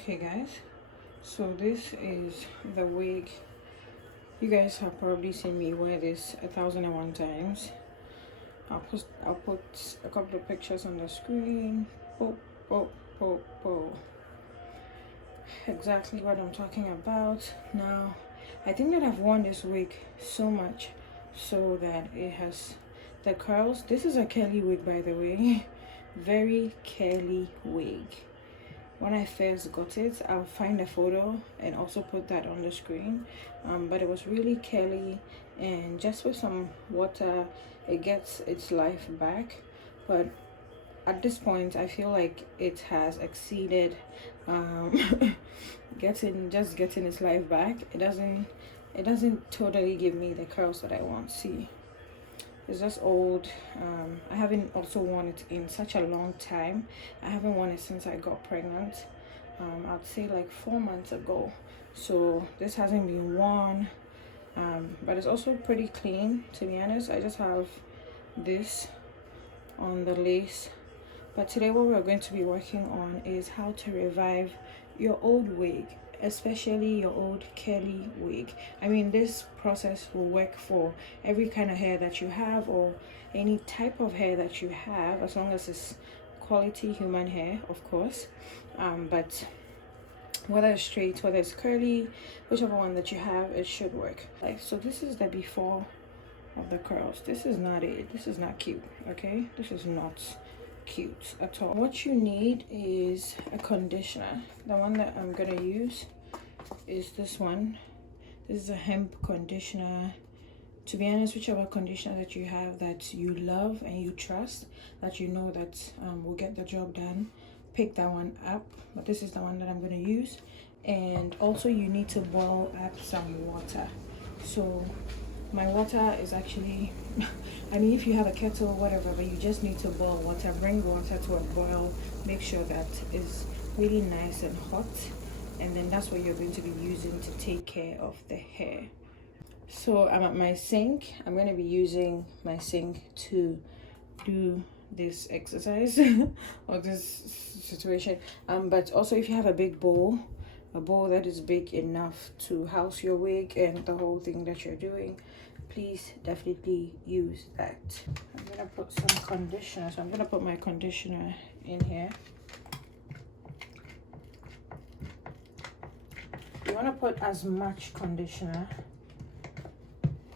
Okay guys, so this is the wig. You guys have probably seen me wear this 1,001 times. I'll put a couple of pictures on the screen. Oh, oh, oh, oh. Exactly what I'm talking about. Now I think that I've worn this wig so much so that it has the curls. This is a curly wig, by the way. Very curly wig. When I first got it, I'll find a photo and also put that on the screen. But it was really curly, and just with some water it gets its life back. But at this point I feel like it has exceeded getting its life back. It doesn't totally give me the curls that I want. See, it's just old. I haven't also worn it in such a long time. I haven't worn it since I got pregnant. I'd say like 4 months ago. So this hasn't been worn, but it's also pretty clean, to be honest. I just have this on the lace. But today what we're going to be working on is how to revive your old wig, especially your old curly wig. I mean, this process will work for every kind of hair that you have, or any type of hair that you have, as long as it's quality human hair, of course. But whether it's straight, whether it's curly, whichever one that you have, it should work. Like, so this is the before of the curls. This is not it. This is not cute. Okay, this is not cute at all. What you need is a conditioner. The one that I'm gonna use is this one. This is a hemp conditioner. To be honest, whichever conditioner that you have that you love and you trust, that you know that will get the job done, pick that one up. But this is the one that I'm going to use. And also you need to boil up some water. So my water is actually I mean, if you have a kettle or whatever, but you just need to boil water. Bring water to a boil. Make sure that it's really nice and hot, and then that's what you're going to be using to take care of the hair. So I'm at my sink. I'm going to be using my sink to do this exercise or this situation. But also, if you have a big bowl, a bowl that is big enough to house your wig and the whole thing that you're doing, please definitely use that. I'm gonna put some conditioner. So I'm gonna put my conditioner in here. You want to put as much conditioner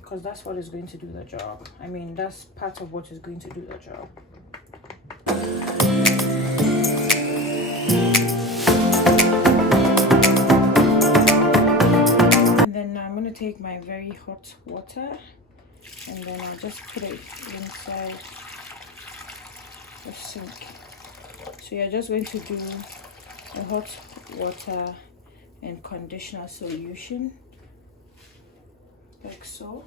because that's what is going to do the job. I mean, that's part of what is going to do the job. And then I'm going to take my very hot water and then I'll just put it inside the sink. So you're just going to do the hot water and conditioner solution like so.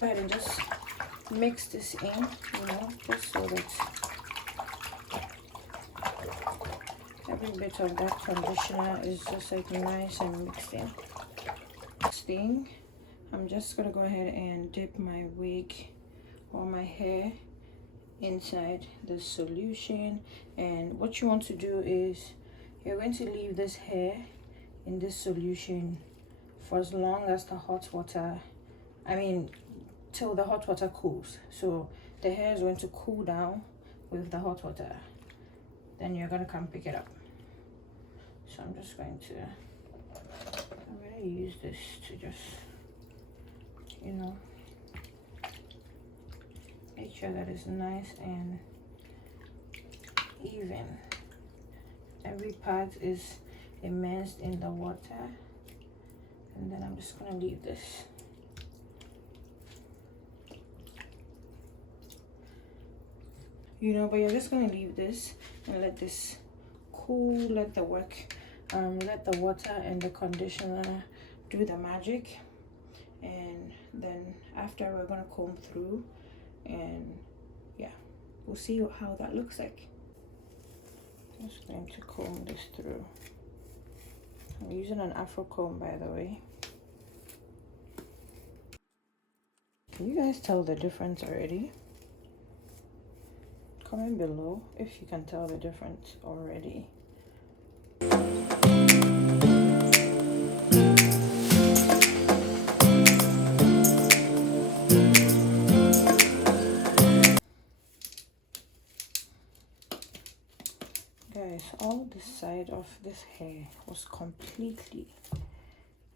Go ahead and just mix this in, you know, just so that every bit of that conditioner is just like nice and mixed in. Next thing, I'm just gonna go ahead and dip my wig or my hair inside the solution. And what you want to do is you're going to leave this hair in this solution for as long as the hot water, till the hot water cools. So the hair is going to cool down with the hot water, then you're going to come pick it up. So I'm going to use this to just, you know, make sure that it's nice and even. Every part is immersed in the water, and then I'm just going to leave this. You know, but you're just going to leave this and let this cool, let the water and the conditioner do the magic. And then after, we're going to comb through, and yeah, we'll see how that looks like. Just going to comb this through. I'm using an afro comb, by the way. Can you guys tell the difference already? Comment below if you can tell the difference already. guys, all the side of this hair was completely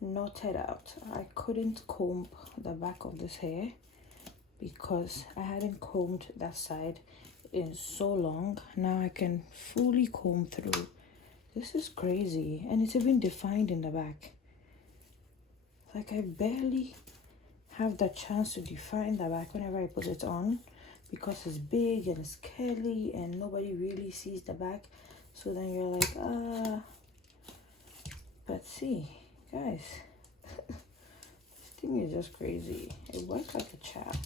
knotted out. I couldn't comb the back of this hair because I hadn't combed that side in so long. Now I can fully comb through. This is crazy, and it's even defined in the back. Like, I barely have the chance to define the back whenever I put it on, because it's big and it's curly and nobody really sees the back. So then you're like, but see guys, this thing is just crazy. It works like a charm.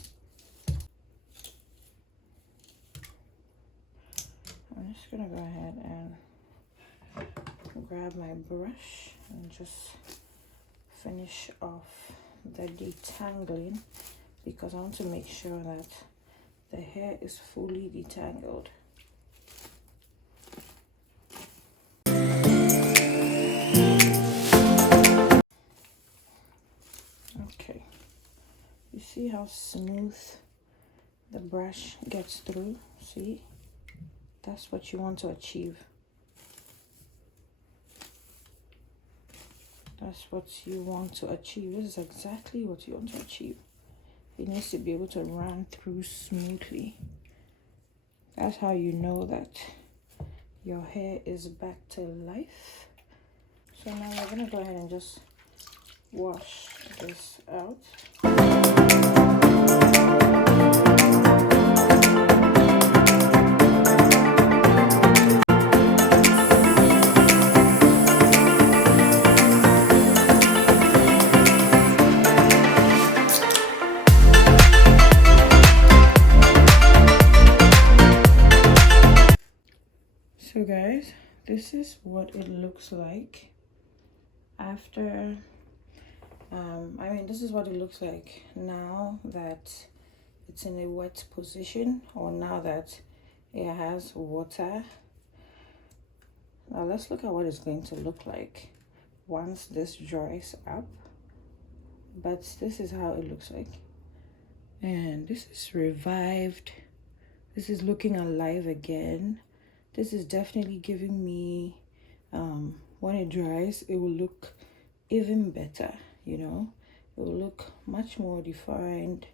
I'm just gonna go ahead and grab my brush and just finish off the detangling, because I want to make sure that the hair is fully detangled. Okay, you see how smooth the brush gets through? See, that's what you want to achieve. That's what you want to achieve. This is exactly what you want to achieve. It needs to be able to run through smoothly. That's how you know that your hair is back to life. So now we're gonna go ahead and just wash this out. So guys, this is what it looks like after I mean, this is what it looks like now that it's in a wet position, or now that it has water. Now let's look at what it's going to look like once this dries up. But this is how it looks like, and this is revived. This is looking alive again. This is definitely giving me, when it dries, it will look even better, you know. It will look much more defined,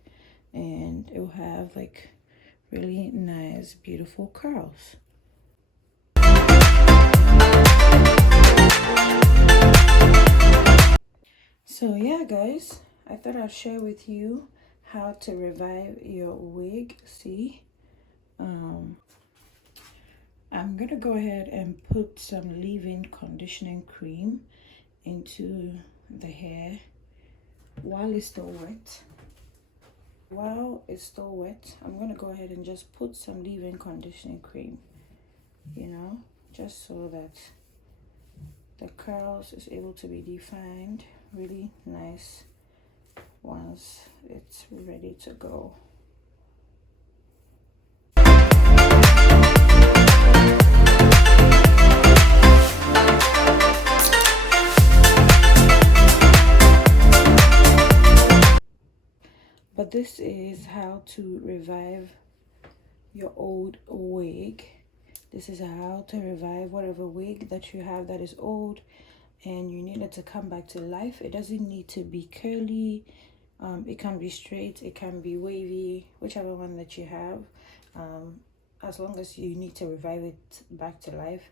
and it will have like really nice, beautiful curls. So yeah guys, I thought I'd share with you how to revive your wig. See, I'm gonna go ahead and put some leave-in conditioning cream into the hair while it's still wet. While it's still wet, I'm gonna go ahead and just put some leave-in conditioning cream, you know, just so that the curls is able to be defined really nice once it's ready to go. But this is how to revive your old wig. This is how to revive whatever wig that you have that is old and you need it to come back to life. It doesn't need to be curly. It can be straight, it can be wavy, whichever one that you have. As long as you need to revive it back to life,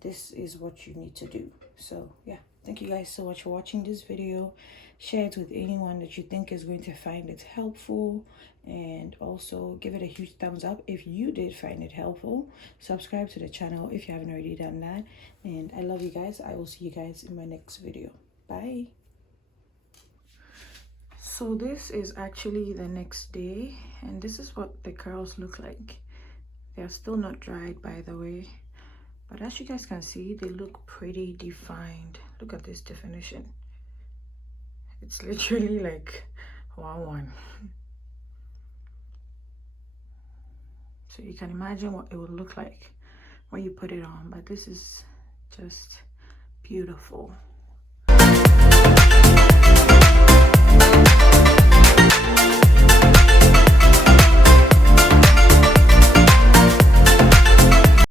this is what you need to do. So yeah, thank you guys so much for watching this video. Share it with anyone that you think is going to find it helpful, and also give it a huge thumbs up if you did find it helpful. Subscribe to the channel if you haven't already done that, and I love you guys. I will see you guys in my next video. Bye. So this is actually the next day, and this is what the curls look like. They are still not dried, by the way, but as you guys can see, they look pretty defined. Look at this definition. It's literally like 1-1. So you can imagine what it would look like when you put it on, but this is just beautiful.